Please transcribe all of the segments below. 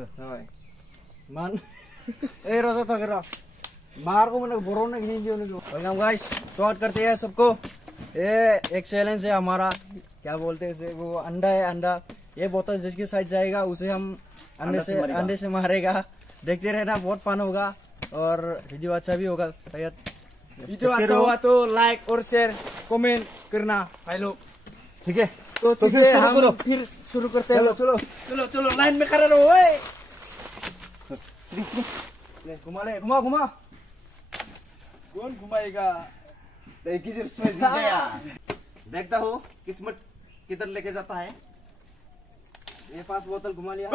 Man, रोजा था करा बाहर को मैंने बोरो ने खींच दिया उनको। वेलकम गाइस, स्वागत करते हैं सबको। ये एक चैलेंज है हमारा, क्या बोलते हैं इसे, वो अंडा है। अंडा ये बोतल जिसकी साइड जाएगा उसे हम अंडे से मारेगा। देखते रहना, बहुत फन होगा और वीडियो अच्छा भी होगा शायद। वीडियो अच्छा हुआ तो लाइक और शेयर कमेंट करना भाई लोग, ठीक है? तो फिर हम फिर शुरू करते हैं। चलो चलो चलो लाइन में खड़ा रहो। घुमा ले, घुमा घुमा। कौन घुमाएगा? देखता हूँ किस्मत किधर लेके जाता है। ये पास बोतल घुमा लिया।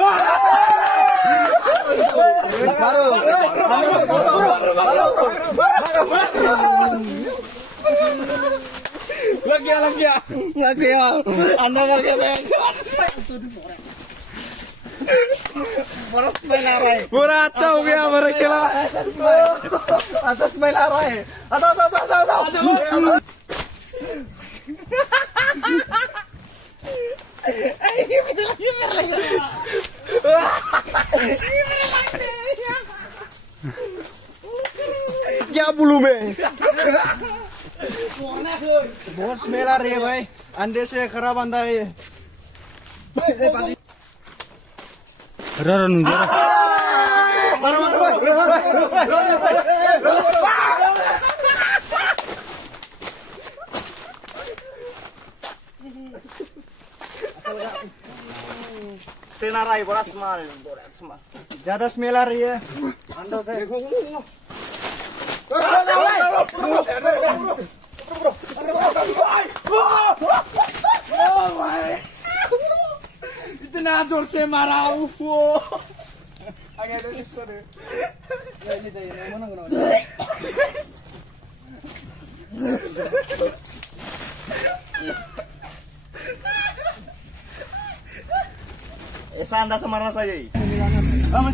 लग गया अंडा कर गया। स्मेल आ रहा है, पूरा अच्छा हो गया हमारा खेला। अच्छा स्मेल आ रहा है। क्या बोलूं मैं? बहुत स्मेल आ रही है भाई, अंडे से खराब अंडा है ये। सेना रहा है, बड़ा स्मेल, ज्यादा स्मेल आ रही है अंडों से। इतना जोर से मारा वो। आगे तो इसको दे। ऐसा अंडा से मारना चाहिए। हम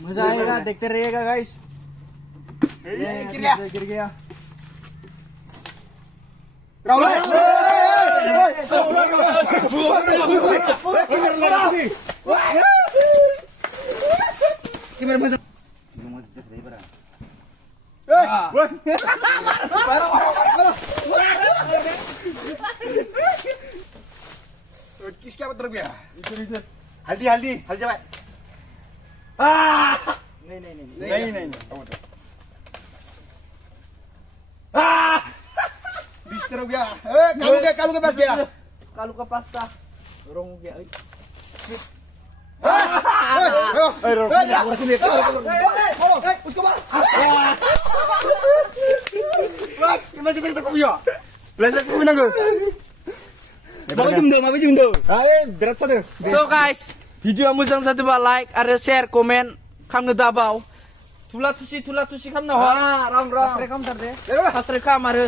मजा आएगा, देखते रहिएगा गाइस। गिर गया। किसका मतलब क्या? हल्दी हल्दी हल्दी भाई। नहीं बिस्तर हो गया। कालू के पास गया। कालू का पास्ता रोंग गया। उसको मार। So guys, video moजां जादोंबा लाइक आरो शेयर कमेन्ट खालामनो दाबाव। थुला थुसि खालामनो हो। राम सब्सक्राइब खालामथार दे। साबस्क्राइब खालाम आरो।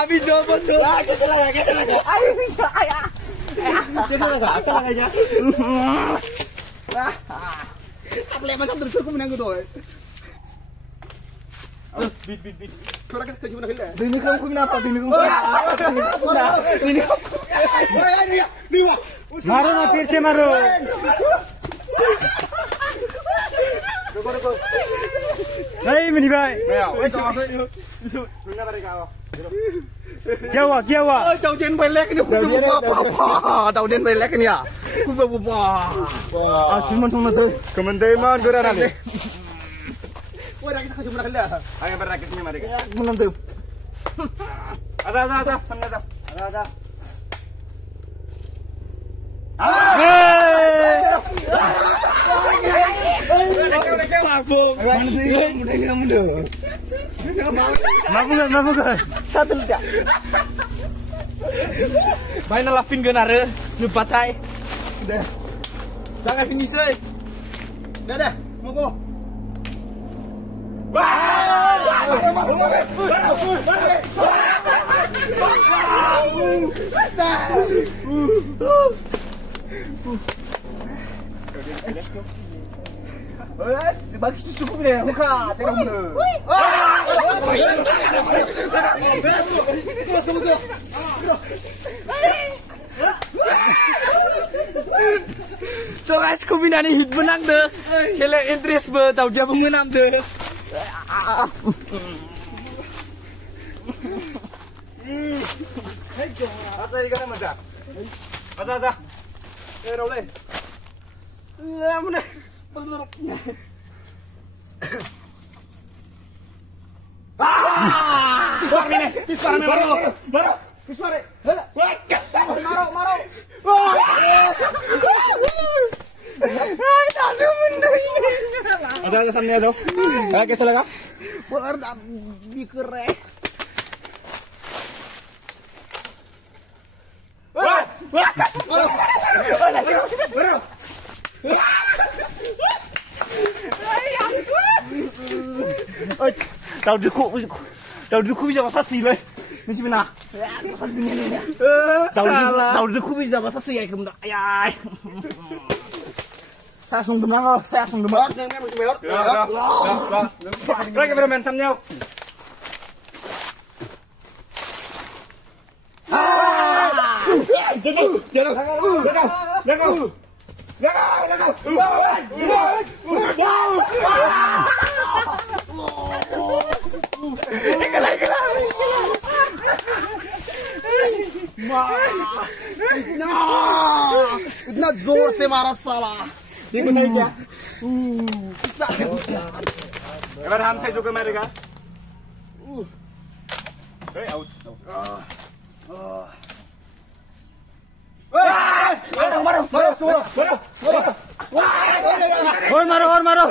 अभी 2 बच्चों। कैसे लगा? अच्छा लगा क्या? अब ले मतलब दर्शक को मिलेंगे तो है। बीट थोड़ा कैसे खेल रहा है? दिन को कोई ना पा, दिन को मारो ना, फिर से मारो। नहीं मिनी भाई, क्या हुआ? đầu tiên bay lek cái đầu tiên bay lek cái nhỉ? Suman sama tuh. Kementerian Gora nanti. Wah, lagi sakit cuma kali. Ayo berakitnya mari. Menentu. Ada, sana ada. Ada. Mabuk. Satu tidak. Bae nalapinkeun are nyebatai. Udah. Jangan finish euy. Dah. Mau. Bagi itu cukup deh, muka cek dulu. So guys, kombinasi hit menang deh. Hele interest be tau dia menang deh. Asa di kana maza. Asa. Roleh. Ya mana? Pisar nih baru. Pisar. Maro. Asa samnya zo. Kayak kesel ka? Belar dah bikere. Tao được khu bây giờ mà sát xì lên. Nên chứ nào. Tao được khu bây giờ mà sát xì ai không được. Ai. Sa sung đùm không? Sa sung đùm không? Rồi cameraman xăm nhau. इतना जोर से मारा साला। देखो नहीं क्या? अगर हम सही जोकर मारेगा? आउट। मारो।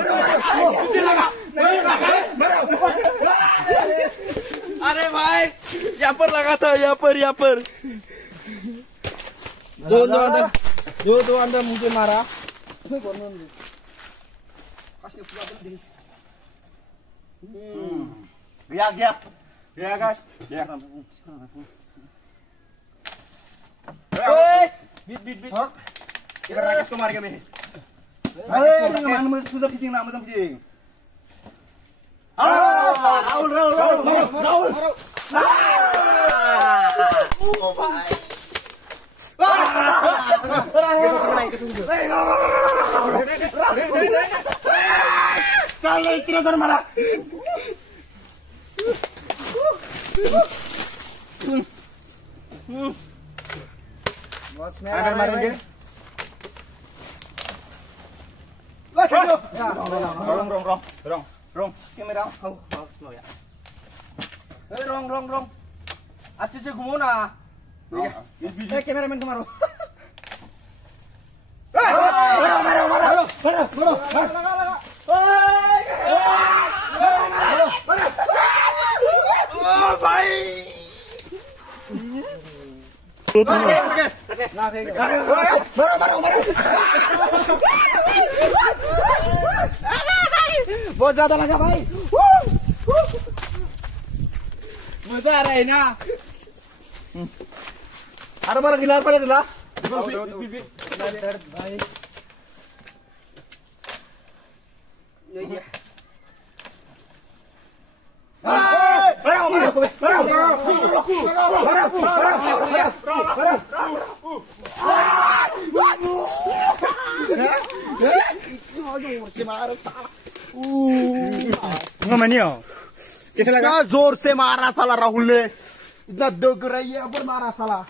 अरे भाई, यहाँ पर लगा था, यहाँ पर। दो अंदर मुझे मारा। Gaya guys. Bit. Kita rakyat kemari kami. Mana musam pijing. Raul. बस मारेंगे। Rong. Kamera. Slow ya. Rong. Acece gumona. kameramen kemaro. बहुत ज्यादा लगा भाई। मजा आ रहा है ना? अरे बार गिला भाई इतना जोर से मारा साला राहुल ने, इतना दग रही है पर मारा साला।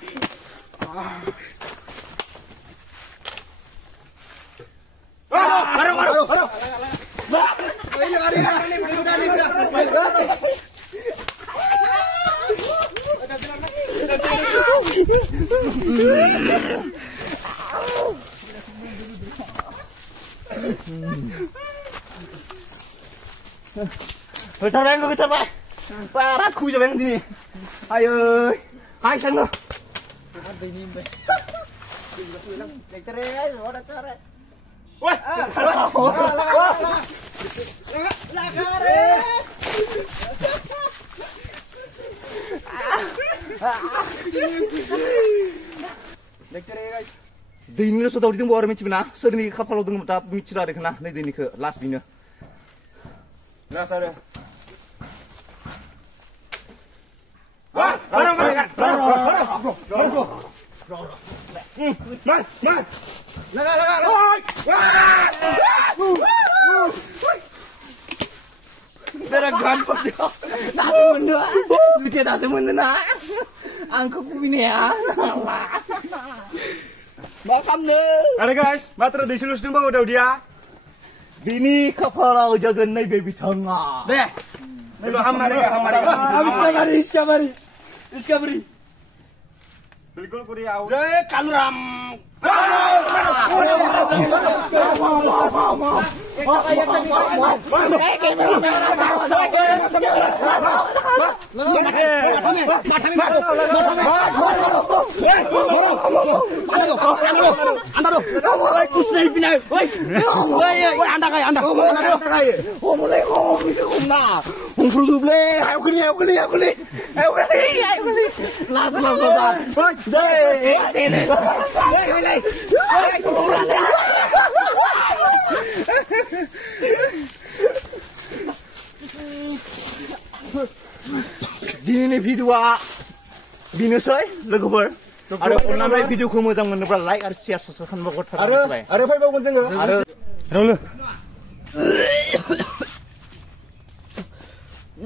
Kita parah ku jangan sini. Ayo, hai sana. santai nimbe. Lekter guys, ada cara. Wah. Lekter guys. दैनिनो सो दावदिं बो आरो मिथिबोना सोरनि खाफालाव दङ दा मिथिला आरो ना नै दैनिखौ लास्ट बिनो लास्ट आरो Bera gan putih. Dasu mendena. Angko kubini ya. Makam ne. Ada guys, matra दै सुलुस दंबावो दावदिया बिनि खाफालाव जागोन नैबे बिथाङा Deh. हमारे Iska beri. बिल्कुल पूरी आओ Jai Kaluram. दिनैनि भिडिअआ बेनोसै लोगोफोर आरो अन्नानै भिडिअखौ मोजां मोनोब्ला लाइक आरो शेयार साबस्क्राइब खालामबाय आरो फैबावगोन जोङो आरो रावलो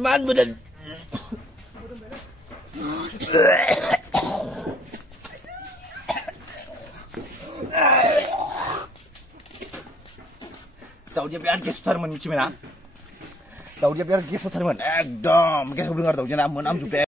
Man bener. दावदिया बिराद गेसथारमोन मिथिबायना दावदिया बिराद गेसथारमोन एकदम गेसाव दों आरो दावदिया मोनामजोब्बाय